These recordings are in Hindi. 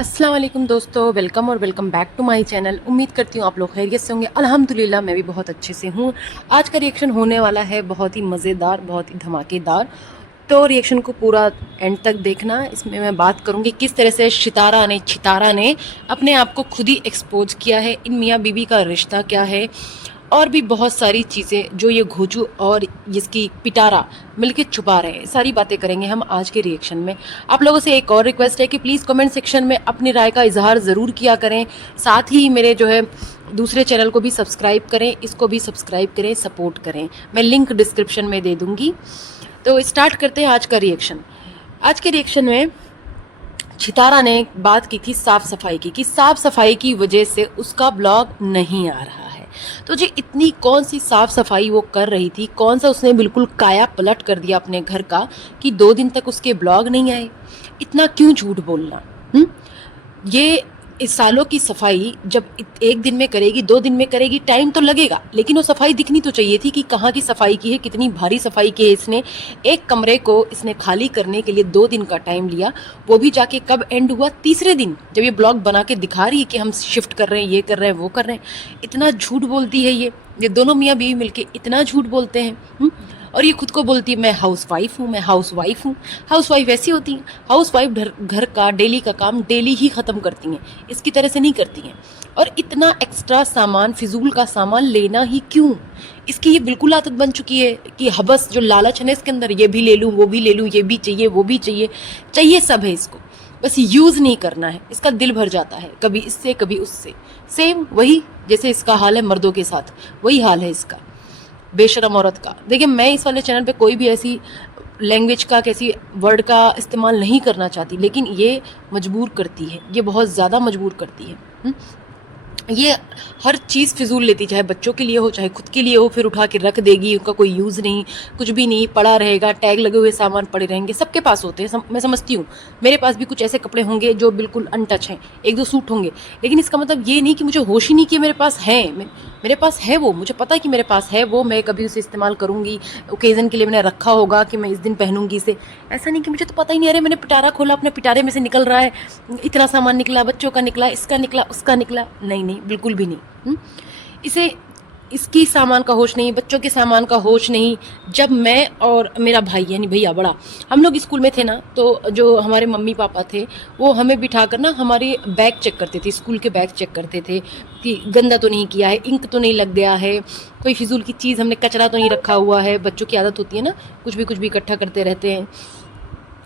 अस्सलाम वालेकुम दोस्तों, वेलकम और welcome back to my channel. उम्मीद करती हूँ आप लोग खैरियत से होंगे। अल्हम्दुलिल्लाह मैं भी बहुत अच्छे से हूँ। आज का रिएक्शन होने वाला है बहुत ही मज़ेदार, बहुत ही धमाकेदार। तो रिएक्शन को पूरा एंड तक देखना। इसमें मैं बात करूँगी किस तरह से छितारा ने अपने आप को खुद ही एक्सपोज किया है, इन मियाँ बीवी का रिश्ता क्या है, और भी बहुत सारी चीज़ें जो ये घोचू और इसकी पिटारा मिलके छुपा रहे हैं। सारी बातें करेंगे हम आज के रिएक्शन में। आप लोगों से एक और रिक्वेस्ट है कि प्लीज़ कमेंट सेक्शन में अपनी राय का इजहार ज़रूर किया करें। साथ ही मेरे जो है दूसरे चैनल को भी सब्सक्राइब करें, इसको भी सब्सक्राइब करें, सपोर्ट करें। मैं लिंक डिस्क्रिप्शन में दे दूँगी। तो स्टार्ट करते हैं आज का रिएक्शन। आज के रिएक्शन में छितारा ने बात की थी साफ सफाई की, कि साफ सफाई की वजह से उसका ब्लॉग नहीं आ रहा है। तो जी इतनी कौन सी साफ सफाई वो कर रही थी, कौन सा उसने बिल्कुल काया पलट कर दिया अपने घर का कि 2 दिन तक उसके ब्लॉग नहीं आए। इतना क्यों झूठ बोलना? ये इस सालों की सफाई जब एक दिन में करेगी, 2 दिन में करेगी, टाइम तो लगेगा, लेकिन वो सफाई दिखनी तो चाहिए थी कि कहाँ की सफाई की है, कितनी भारी सफाई की है इसने। एक कमरे को इसने खाली करने के लिए 2 दिन का टाइम लिया, वो भी जाके कब एंड हुआ? तीसरे दिन, जब ये ब्लॉग बना के दिखा रही है कि हम शिफ्ट कर रहे हैं, ये कर रहे हैं, वो कर रहे हैं। इतना झूठ बोलती है ये दोनों मियाँ बीवी मिलके इतना झूठ बोलते हैं। और ये खुद को बोलती है मैं हाउस वाइफ हूँ, मैं हाउस वाइफ हूँ। हाउस वाइफ ऐसी होती हैं, हाउस वाइफ घर का डेली का काम डेली ही ख़त्म करती हैं, इसकी तरह से नहीं करती हैं। और इतना एक्स्ट्रा सामान, फिजूल का सामान लेना ही क्यों? इसकी ये बिल्कुल आदत बन चुकी है कि हबस, जो लालच है ना इसके अंदर, ये भी ले लूँ, वो भी ले लूँ, ये भी चाहिए, वो भी चाहिए, चाहिए सब है इसको, बस यूज़ नहीं करना है। इसका दिल भर जाता है कभी इससे कभी उससे। सेम वही जैसे इसका हाल है मर्दों के साथ, वही हाल है इसका, बेशरम औरत का। देखिए मैं इस वाले चैनल पे कोई भी ऐसी लैंग्वेज का, कैसी वर्ड का इस्तेमाल नहीं करना चाहती, लेकिन ये मजबूर करती है, ये बहुत ज़्यादा मजबूर करती है। ये हर चीज़ फिजूल लेती, चाहे बच्चों के लिए हो, चाहे खुद के लिए हो, फिर उठा के रख देगी, उनका कोई यूज़ नहीं, कुछ भी नहीं, पड़ा रहेगा, टैग लगे हुए सामान पड़े रहेंगे। सबके पास होते हैं, मैं समझती हूँ, मेरे पास भी कुछ ऐसे कपड़े होंगे जो बिल्कुल अनटच हैं, 1-2 सूट होंगे, लेकिन इसका मतलब ये नहीं कि मुझे होश ही नहीं कि मेरे पास है। मेरे पास है वो, मुझे पता है कि मेरे पास है वो, मैं कभी उसे इस्तेमाल करूँगी, ओकेज़न के लिए मैंने रखा होगा कि मैं इस दिन पहनूंगी इसे। ऐसा नहीं कि मुझे तो पता ही नहीं, अरे मैंने पिटारा खोला, अपने पिटारे में से निकल रहा है, इतना सामान निकला, बच्चों का निकला, इसका निकला, उसका निकला। नहीं नहीं, बिल्कुल भी नहीं। इसे इसकी सामान का होश नहीं, बच्चों के सामान का होश नहीं। जब मैं और मेरा भाई यानी भैया बड़ा, हम लोग स्कूल में थे ना, तो जो हमारे मम्मी पापा थे वो हमें बिठा कर ना हमारे बैग चेक करते थे, स्कूल के बैग चेक करते थे कि गंदा तो नहीं किया है, इंक तो नहीं लग गया है, कोई फिजूल की चीज़ हमने, कचरा तो नहीं रखा हुआ है। बच्चों की आदत होती है ना, कुछ भी इकट्ठा करते रहते हैं।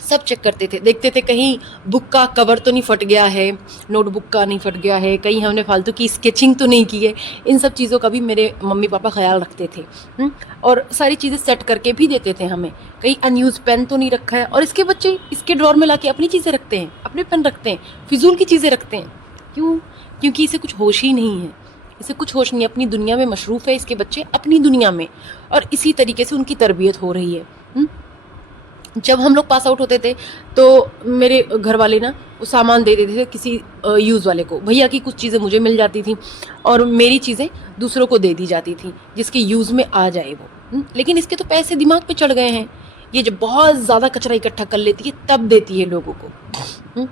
सब चेक करते थे, देखते थे कहीं बुक का कवर तो नहीं फट गया है, नोटबुक का नहीं फट गया है, कहीं हमने फालतू की स्केचिंग तो नहीं की है। इन सब चीज़ों का भी मेरे मम्मी पापा ख्याल रखते थे। और सारी चीज़ें सेट करके भी देते थे हमें, कहीं अनयूज पेन तो नहीं रखा है। और इसके बच्चे इसके ड्रॉर में लाके अपनी चीज़ें रखते हैं, अपने पेन रखते हैं, फिजूल की चीज़ें रखते हैं। क्यों? क्योंकि इसे कुछ होश ही नहीं है, इसे कुछ होश नहीं, अपनी दुनिया में मशरूफ़ है इसके बच्चे, अपनी दुनिया में। और इसी तरीके से उनकी तरबियत हो रही है। जब हम लोग पास आउट होते थे तो मेरे घर वाले ना वो सामान दे देते थे किसी यूज़ वाले को। भैया की कुछ चीज़ें मुझे मिल जाती थी और मेरी चीज़ें दूसरों को दे दी जाती थी, जिसके यूज़ में आ जाए वो। लेकिन इसके तो पैसे दिमाग पे चढ़ गए हैं। ये जब बहुत ज़्यादा कचरा इकट्ठा कर लेती है तब देती है लोगों को।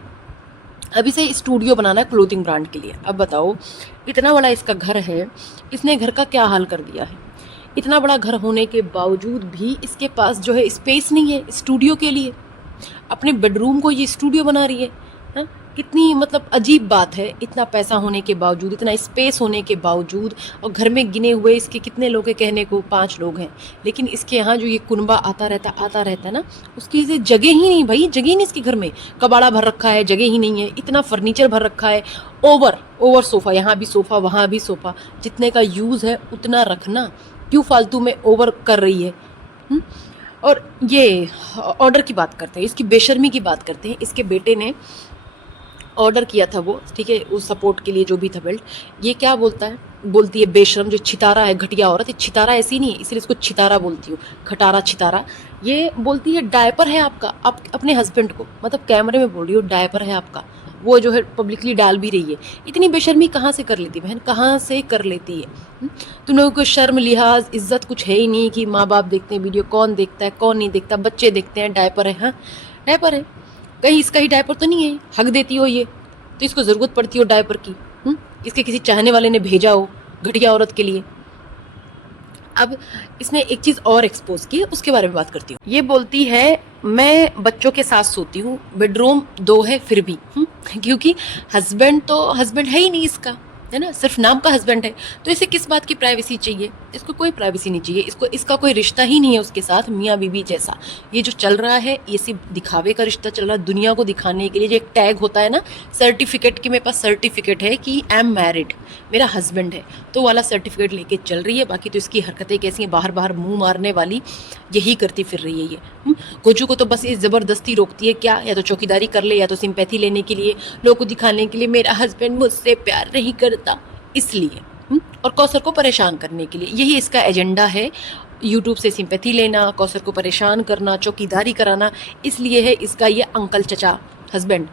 अब इसे स्टूडियो बनाना है क्लोथिंग ब्रांड के लिए। अब बताओ, इतना बड़ा इसका घर है, इसने घर का क्या हाल कर दिया है। इतना बड़ा घर होने के बावजूद भी इसके पास जो है स्पेस नहीं है स्टूडियो के लिए। अपने बेडरूम को ये स्टूडियो बना रही है। हाँ? कितनी मतलब अजीब बात है, इतना पैसा होने के बावजूद, इतना स्पेस होने के बावजूद, और घर में गिने हुए इसके कितने लोग हैं, कहने को 5 लोग हैं, लेकिन इसके यहाँ जो ये कुनबा आता रहता है ना, उसकी ये जगह ही नहीं भाई, जगह ही नहीं इसके घर में। कबाड़ा भर रखा है, जगह ही नहीं है, इतना फर्नीचर भर रखा है, ओवर सोफ़ा, यहाँ भी सोफ़ा, वहाँ भी सोफ़ा। जितने का यूज़ है उतना रखना, क्यों फालतू में ओवर कर रही है। और ये ऑर्डर की बात करते हैं, इसकी बेशर्मी की बात करते हैं। इसके बेटे ने ऑर्डर किया था वो, ठीक है, उस सपोर्ट के लिए जो भी था बेल्ट। ये क्या बोलती है बेशरम, जो छितारा है, घटिया औरत। छितारा ऐसी नहीं है, इसलिए इसको छितारा बोलती हूँ, खटारा छितारा। ये बोलती है डायपर है आपका, आप अपने हस्बैंड को, मतलब कैमरे में बोल रही हो डायपर है आपका, वो जो है पब्लिकली डाल भी रही है। इतनी बेशर्मी कहाँ से कर लेती बहन, कहाँ से कर लेती है? तुम लोगों को शर्म, लिहाज, इज्जत कुछ है ही नहीं कि माँ बाप देखते हैं वीडियो, कौन देखता है कौन नहीं देखता, बच्चे देखते हैं, डायपर है। हाँ डायपर है, कहीं इसका ही डायपर तो नहीं है, हक देती हो ये। तो इसको ज़रूरत पड़ती हो डायपर की। इसके किसी चाहने वाले ने भेजा हो घटिया औरत के लिए। अब इसने एक चीज़ और एक्सपोज की, उसके बारे में बात करती हूँ। ये बोलती है मैं बच्चों के साथ सोती हूँ, बेडरूम 2 है फिर भी, क्योंकि हस्बैंड तो हस्बैंड है ही नहीं इसका, है ना, सिर्फ नाम का हस्बैंड है। तो इसे किस बात की प्राइवेसी चाहिए? इसको कोई प्राइवेसी नहीं चाहिए, इसको इसका कोई रिश्ता ही नहीं है उसके साथ मियाँ बीवी जैसा। ये जो चल रहा है ये सिर्फ दिखावे का रिश्ता चल रहा है, दुनिया को दिखाने के लिए। जो एक टैग होता है ना सर्टिफिकेट की, मेरे पास सर्टिफिकेट है कि आई एम मैरिड, मेरा हस्बैंड है, तो वाला सर्टिफिकेट लेके चल रही है। बाकी तो इसकी हरकतें कैसी हैं, बाहर बाहर मुंह मारने वाली, यही करती फिर रही है ये। गोजू को तो बस ये ज़बरदस्ती रोकती है क्या, या तो चौकीदारी कर ले या तो सिंपैथी लेने के लिए, लोगों को दिखाने के लिए मेरा हस्बैंड मुझसे प्यार नहीं करता इसलिए, और कौसर को परेशान करने के लिए। यही इसका एजेंडा है, यूट्यूब से सिंपैथी लेना, कौसर को परेशान करना, चौकीदारी कराना, इसलिए है इसका ये अंकल चचा हस्बैंड।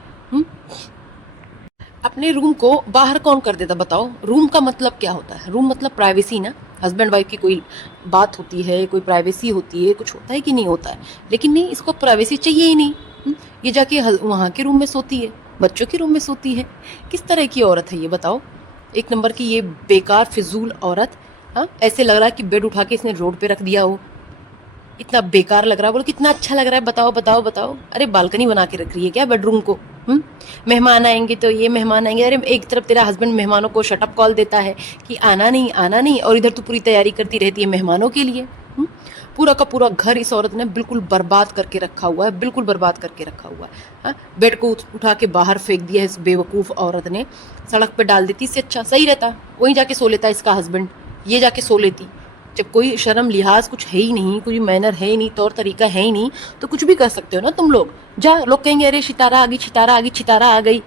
अपने रूम को बाहर कौन कर देता बताओ? रूम का मतलब क्या होता है? रूम मतलब प्राइवेसी ना। हस्बैंड वाइफ की कोई बात होती है, कोई प्राइवेसी होती है, कुछ होता है कि नहीं होता है? लेकिन नहीं, इसको प्राइवेसी चाहिए ही नहीं। ये जाके वहाँ के रूम में सोती है, बच्चों के रूम में सोती है। किस तरह की औरत है ये बताओ? एक नंबर की ये बेकार फिजूल औरत। हाँ, ऐसे लग रहा है कि बेड उठा के इसने रोड पे रख दिया हो, इतना बेकार लग रहा है। बोलो कितना अच्छा लग रहा है, बताओ बताओ बताओ। अरे बालकनी बना के रख रही है क्या बेडरूम को? मेहमान आएंगे तो ये मेहमान आएंगे। अरे एक तरफ तेरा हस्बैंड मेहमानों को शटअप कॉल देता है कि आना नहीं आना नहीं, और इधर तू पूरी तैयारी करती रहती है मेहमानों के लिए। पूरा का पूरा घर इस औरत ने बिल्कुल बर्बाद करके रखा हुआ है, बिल्कुल बर्बाद करके रखा हुआ है। हाँ, बेड को उठा के बाहर फेंक दिया है इस बेवकूफ़ औरत ने, सड़क पे डाल देती। इससे अच्छा सही रहता वहीं जाके सो लेता इसका हस्बैंड, ये जाके सो लेती। जब कोई शर्म लिहाज कुछ है ही नहीं, कोई मैनर है ही नहीं, तौर तरीका है ही नहीं, तो कुछ भी कर सकते हो ना तुम लोग। जा, लोग कहेंगे अरे सितारा आ गई, सितारा आ गई, सितारा आ गई।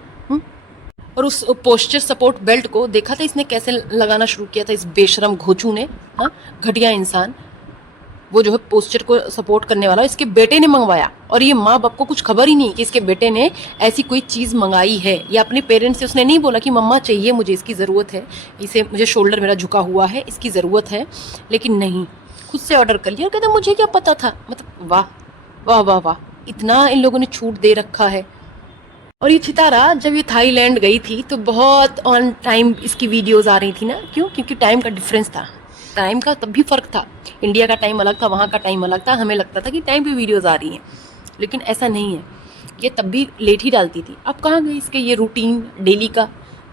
और उस पोस्चर सपोर्ट बेल्ट को देखा था इसने कैसे लगाना शुरू किया था इस बेशरम घोचू ने। हाँ, घटिया इंसान। वो जो है पोस्चर को सपोर्ट करने वाला इसके बेटे ने मंगवाया, और ये माँ बाप को कुछ खबर ही नहीं कि इसके बेटे ने ऐसी कोई चीज़ मंगाई है। या अपने पेरेंट्स से उसने नहीं बोला कि मम्मा चाहिए मुझे, इसकी ज़रूरत है, इसे मुझे शोल्डर मेरा झुका हुआ है, इसकी ज़रूरत है। लेकिन नहीं, खुद से ऑर्डर कर लिया और कहता मुझे क्या पता था। मतलब वाह वाह वाह वाह, इतना इन लोगों ने छूट दे रखा है। और ये चितारा जब ये थाईलैंड गई थी तो बहुत ऑन टाइम इसकी वीडियोज़ आ रही थी ना। क्यों? क्योंकि टाइम का डिफरेंस था, टाइम का तब भी फ़र्क था। इंडिया का टाइम अलग था, वहाँ का टाइम अलग था। हमें लगता था कि टाइम पे वीडियोज़ आ रही हैं, लेकिन ऐसा नहीं है। ये तब भी लेट ही डालती थी। अब कहाँ गए इसके ये रूटीन डेली का,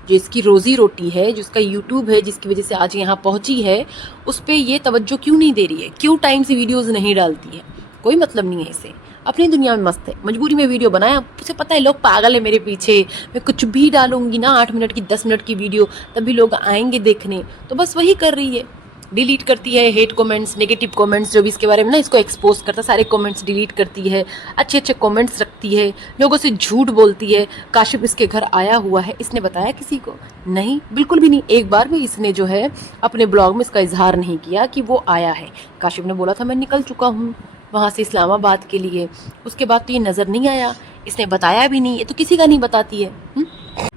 जो इसकी रोज़ी रोटी है, जिसका यूट्यूब है, जिसकी वजह से आज यहाँ पहुँची है, उस पर ये तवज्जो क्यों नहीं दे रही है? क्यों टाइम से वीडियोज़ नहीं डालती है? कोई मतलब नहीं है इसे, अपनी दुनिया में मस्त है। मजबूरी में वीडियो बनाया, उसे पता है लोग पागल है मेरे पीछे, मैं कुछ भी डालूंगी ना 8 मिनट की 10 मिनट की वीडियो, तभी लोग आएंगे देखने, तो बस वही कर रही है। डिलीट करती है हेट कमेंट्स, नेगेटिव कमेंट्स, जो भी इसके बारे में ना इसको एक्सपोज करता, सारे कमेंट्स डिलीट करती है, अच्छे अच्छे कमेंट्स रखती है, लोगों से झूठ बोलती है। काशिफ इसके घर आया हुआ है, इसने बताया किसी को? नहीं, बिल्कुल भी नहीं। एक बार भी इसने जो है अपने ब्लॉग में इसका इजहार नहीं किया कि वो आया है। काशिफ ने बोला था मैं निकल चुका हूँ वहाँ से इस्लामाबाद के लिए, उसके बाद तो ये नज़र नहीं आया, इसने बताया भी नहीं। ये तो किसी का नहीं बताती है।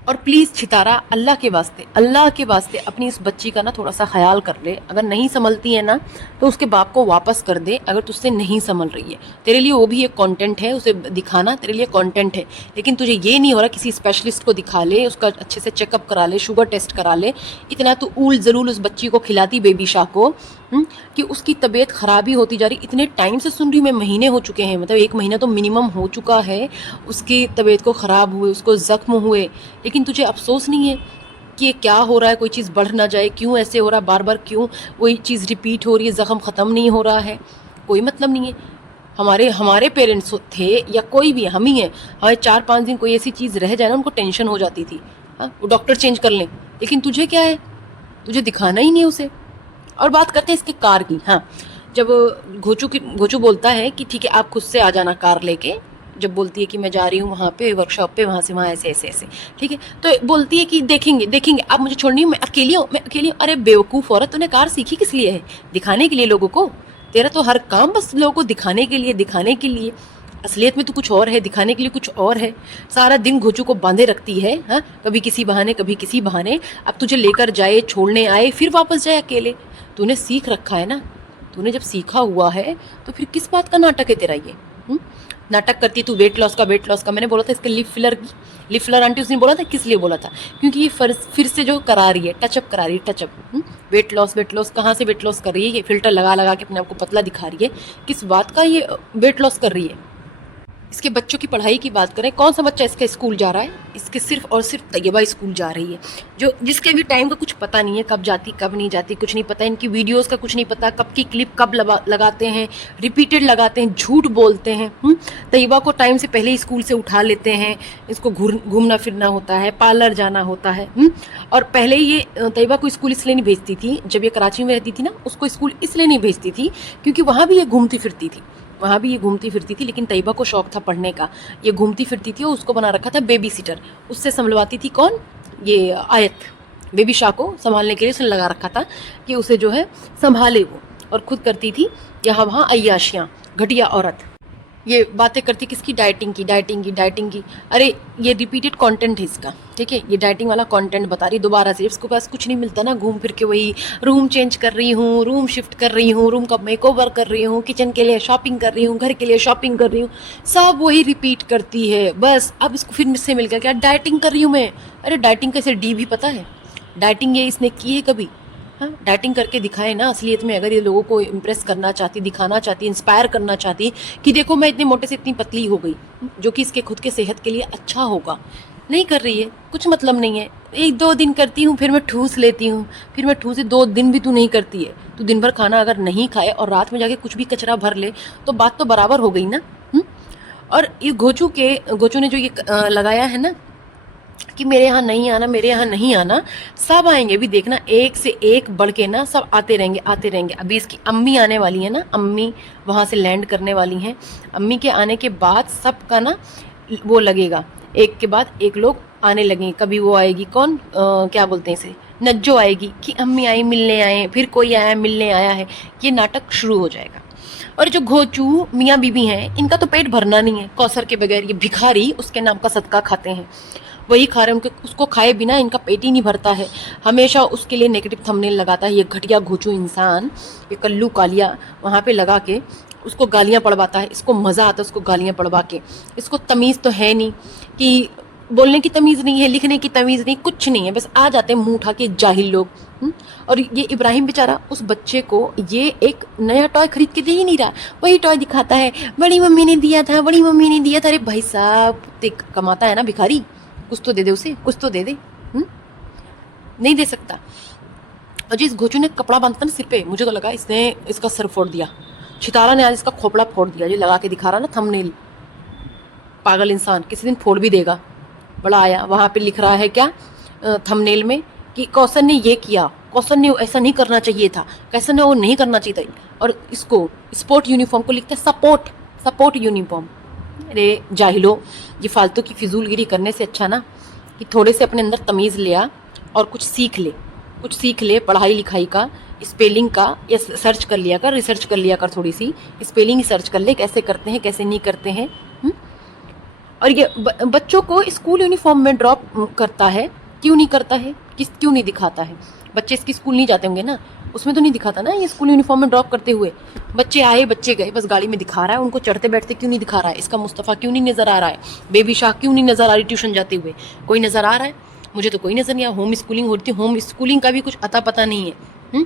और प्लीज़ छितारा, अल्लाह के वास्ते अपनी इस बच्ची का ना थोड़ा सा ख्याल कर ले। अगर नहीं संभलती है ना तो उसके बाप को वापस कर दे, अगर तुझसे नहीं संभल रही है। तेरे लिए वो भी एक कंटेंट है, उसे दिखाना तेरे लिए कंटेंट है, लेकिन तुझे ये नहीं हो रहा किसी स्पेशलिस्ट को दिखा ले, उसका अच्छे से चेकअप करा ले, शुगर टेस्ट करा ले। इतना तो ऊल ज़रूर उस बच्ची को खिलाती, बेबी शाह को, कि उसकी तबीयत ख़राबी होती जा रही। इतने टाइम से सुन रही हूँ मैं, महीने हो चुके हैं, मतलब 1 महीना तो मिनिमम हो चुका है उसकी तबीयत को ख़राब हुए, उसको ज़ख्म हुए, लेकिन तुझे अफसोस नहीं है कि ये क्या हो रहा है? कोई चीज़ बढ़ ना जाए, क्यों ऐसे हो रहा है बार बार, क्यों वही चीज़ रिपीट हो रही है, ज़ख्म ख़त्म नहीं हो रहा है? कोई मतलब नहीं है। हमारे पेरेंट्स थे या कोई भी, हम ही हैं, हमारे 4-5 दिन कोई ऐसी चीज़ रह जाए ना उनको टेंशन हो जाती थी, हाँ, वो डॉक्टर चेंज कर लें। लेकिन तुझे क्या है, तुझे दिखाना ही नहीं उसे। और बात करते हैं इसके कार की। हाँ, जब घोचू बोलता है कि ठीक है आप खुद से आ जाना कार लेके, जब बोलती है कि मैं जा रही हूँ वहाँ पे वर्कशॉप पे, वहाँ से वहाँ ऐसे ऐसे ऐसे, ठीक है, तो बोलती है कि देखेंगे आप मुझे छोड़नी हूँ, मैं अकेली हूँ। अरे बेवकूफ़ औरत, तूने कार सीखी किस लिए है? दिखाने के लिए लोगों को। तेरा तो हर काम बस लोगों को दिखाने के लिए। असलियत में तो कुछ और है, दिखाने के लिए कुछ और है। सारा दिन घोचू को बांधे रखती है, हाँ, कभी किसी बहाने। अब तुझे लेकर जाए, छोड़ने आए, फिर वापस जाए अकेले। तूने सीख रखा है ना, तूने जब सीखा हुआ है तो फिर किस बात का नाटक है तेरा ये? नाटक करती है तू वेट लॉस का। मैंने बोला था इसके लिप फिलर आंटी उसने बोला था, किस लिए बोला था? क्योंकि ये फिर से जो करा रही है, टचअप करा रही है, टचअप। वेट लॉस कहाँ से वेट लॉस कर रही है? ये फिल्टर लगा लगा के अपने आप को पतला दिखा रही है। किस बात का ये वेट लॉस कर रही है? इसके बच्चों की पढ़ाई की बात करें, कौन सा बच्चा इसका स्कूल जा रहा है? इसके सिर्फ और सिर्फ तैयबा स्कूल जा रही है, जो जिसके भी टाइम का कुछ पता नहीं है, कब जाती कब नहीं जाती कुछ नहीं पता। इनकी वीडियोस का कुछ नहीं पता, कब की क्लिप कब लगाते हैं, रिपीटेड लगाते हैं, झूठ बोलते हैं। तैयबा को टाइम से पहले ही स्कूल से उठा लेते हैं, इसको घूमना फिरना होता है, पार्लर जाना होता है। और पहले ये तैयबा को स्कूल इसलिए नहीं भेजती थी, जब ये कराची में रहती थी ना, उसको स्कूल इसलिए नहीं भेजती थी क्योंकि वहाँ भी ये घूमती फिरती थी, लेकिन तैयबा को शौक था पढ़ने का। ये घूमती फिरती थी और उसको बना रखा था बेबी सिटर। उससे संभलवाती थी कौन? ये आयत, बेबी शाह को संभालने के लिए उसने लगा रखा था कि उसे जो है संभाले वो, और खुद करती थी यहाँ वहाँ अय्याशियाँ, घटिया औरत। ये बातें करती किसकी? डाइटिंग की। अरे ये रिपीटेड कंटेंट है इसका, ठीक है? ये डाइटिंग वाला कंटेंट बता रही दोबारा से। इसके पास कुछ नहीं मिलता ना, घूम फिर के वही रूम चेंज कर रही हूँ, रूम शिफ्ट कर रही हूँ, रूम का मेकओवर कर रही हूँ, किचन के लिए शॉपिंग कर रही हूँ, घर के लिए शॉपिंग कर रही हूँ, सब वही रिपीट करती है बस। अब इसको फिर मुझसे मिल गया क्या? डाइटिंग कर रही हूँ मैं। अरे डाइटिंग का इसे डी भी पता है? डाइटिंग ये इसने की है कभी? हाँ, डाइटिंग करके दिखाए ना असलियत में। अगर ये लोगों को इम्प्रेस करना चाहती, दिखाना चाहती, इंस्पायर करना चाहती कि देखो मैं इतने मोटे से इतनी पतली हो गई, जो कि इसके खुद के सेहत के लिए अच्छा होगा, नहीं कर रही है, कुछ मतलब नहीं है। 1-2 दिन करती हूँ, फिर मैं ठूस लेती हूँ, फिर मैं ठूस 2 दिन भी तू नहीं करती है। तू दिन भर खाना अगर नहीं खाए और रात में जाके कुछ भी कचरा भर ले तो बात तो बराबर हो गई ना। और ये गोचू ने जो ये लगाया है ना कि मेरे यहाँ नहीं आना, सब आएंगे भी देखना, एक से एक बढ़ के ना सब आते रहेंगे। अभी इसकी अम्मी आने वाली है ना, अम्मी वहाँ से लैंड करने वाली हैं। अम्मी के आने के बाद सबका ना वो लगेगा, एक के बाद एक लोग आने लगेंगे। कभी वो आएगी कौन, क्या बोलते हैं इसे, नज्जो आएगी कि अम्मी आई मिलने आए, फिर कोई आया मिलने आया है। ये नाटक शुरू हो जाएगा। और जो घोचू मियाँ बीबी हैं, इनका तो पेट भरना नहीं है कौसर के बगैर। ये भिखारी उसके नाम का सदका खाते हैं, वही खा रहे हैं। उसको खाए बिना इनका पेट ही नहीं भरता है। हमेशा उसके लिए नेगेटिव थंबनेल लगाता है ये घटिया घोचू इंसान, ये कल्लू कालिया वहाँ पे लगा के उसको गालियाँ पढ़वाता है। इसको मज़ा आता है उसको गालियाँ पढ़वा के। इसको तमीज़ तो है नहीं, कि बोलने की तमीज़ नहीं है, लिखने की तमीज़ नहीं, कुछ नहीं है, बस आ जाते हैं मुँह उठा के जाहिल लोग। और ये इब्राहिम बेचारा, उस बच्चे को ये एक नया टॉय खरीद के दे ही नहीं रहा, वही टॉय दिखाता है, बड़ी मम्मी ने दिया था। अरे भाई साहब, कमाता है ना भिखारी, कुछ तो दे दे उसे, कुछ तो दे दे। नहीं दे सकता। और जिस घोचू ने कपड़ा बांधा था ना सिर पे, मुझे तो लगा इसने इसका सर फोड़ दिया। छितारा ने आज इसका खोपड़ा फोड़ दिया, जो लगा के दिखा रहा ना थंबनेल। पागल इंसान, किसी दिन फोड़ भी देगा। बड़ा आया, वहाँ पे लिख रहा है क्या थंबनेल में कि कौसर ने ये किया, कौसर ने ऐसा नहीं करना चाहिए था, कैसे ने वो नहीं करना चाहिए था। और इसको स्पोर्ट यूनिफॉर्म को लिखता है सपोर्ट यूनिफॉर्म। अरे जाहिलो, ये फालतू की फिजूलगिरी करने से अच्छा ना कि थोड़े से अपने अंदर तमीज़ लिया और कुछ सीख ले पढ़ाई लिखाई का, स्पेलिंग का, या सर्च कर लिया कर, रिसर्च कर लिया कर, थोड़ी सी स्पेलिंग ही सर्च कर ले, कैसे करते हैं कैसे नहीं करते हैं। और ये बच्चों को स्कूल यूनिफॉर्म में ड्रॉप करता है, क्यों नहीं करता है, क्यों नहीं दिखाता है? बच्चे इसकी स्कूल नहीं जाते होंगे ना, उसमें तो नहीं दिखाता ना ये स्कूल यूनिफॉर्म में ड्रॉप करते हुए। बच्चे आए बच्चे गए, बस गाड़ी में दिखा रहा है, उनको चढ़ते बैठते क्यों नहीं दिखा रहा है? इसका मुस्तफ़ा क्यों नहीं नज़र आ रहा है? बेबी शाह क्यों नहीं नज़र आ रही ट्यूशन जाते हुए? कोई नज़र आ रहा है? मुझे तो कोई नज़र नहीं आया। होम स्कूलिंग होती है, होम स्कूलिंग का भी कुछ अता पता नहीं है।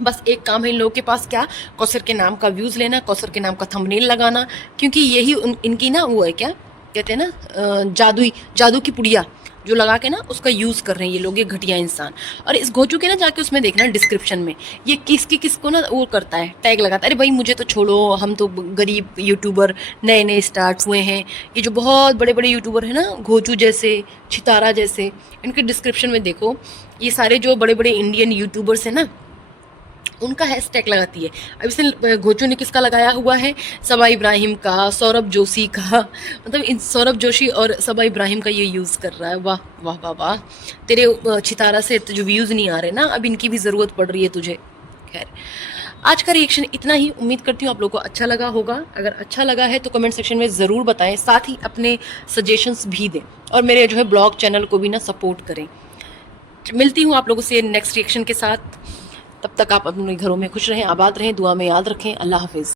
बस एक काम है इन लोगों के पास, क्या? कौसर के नाम का व्यूज़ लेना, कौसर के नाम का थंबनेल लगाना, क्योंकि यही इनकी ना वो है, क्या कहते हैं ना, जादू की पुड़िया जो लगा के ना उसका यूज़ कर रहे हैं ये लोग, ये घटिया इंसान। और इस घोचू के ना जाके उसमें देखना डिस्क्रिप्शन में, ये किसको ना वो करता है, टैग लगाता है। अरे भाई मुझे तो छोड़ो, हम तो गरीब यूट्यूबर नए स्टार्ट हुए हैं। ये जो बहुत बड़े बड़े यूट्यूबर हैं ना, घोचू जैसे, छितारा जैसे, इनके डिस्क्रिप्शन में देखो, ये सारे जो बड़े बड़े इंडियन यूट्यूबर्स हैं ना, उनका हैशटैग लगाती है। अब इसने घोचू ने किसका लगाया हुआ है? सबा इब्राहिम का, सौरभ जोशी का, मतलब इन सौरभ जोशी और सबा इब्राहिम का ये यूज़ कर रहा है। वाह वाह वाह वाह, तेरे छितारा से जो व्यूज़ नहीं आ रहे ना, अब इनकी भी ज़रूरत पड़ रही है तुझे। खैर, आज का रिएक्शन इतना ही। उम्मीद करती हूँ आप लोगों को अच्छा लगा होगा। अगर अच्छा लगा है तो कमेंट सेक्शन में ज़रूर बताएं, साथ ही अपने सजेशंस भी दें, और मेरे जो है ब्लॉग चैनल को भी ना सपोर्ट करें। मिलती हूँ आप लोगों से नेक्स्ट रिएक्शन के साथ। तब तक आप अपने घरों में खुश रहें, आबाद रहें, दुआ में याद रखें। अल्लाह हाफिज़।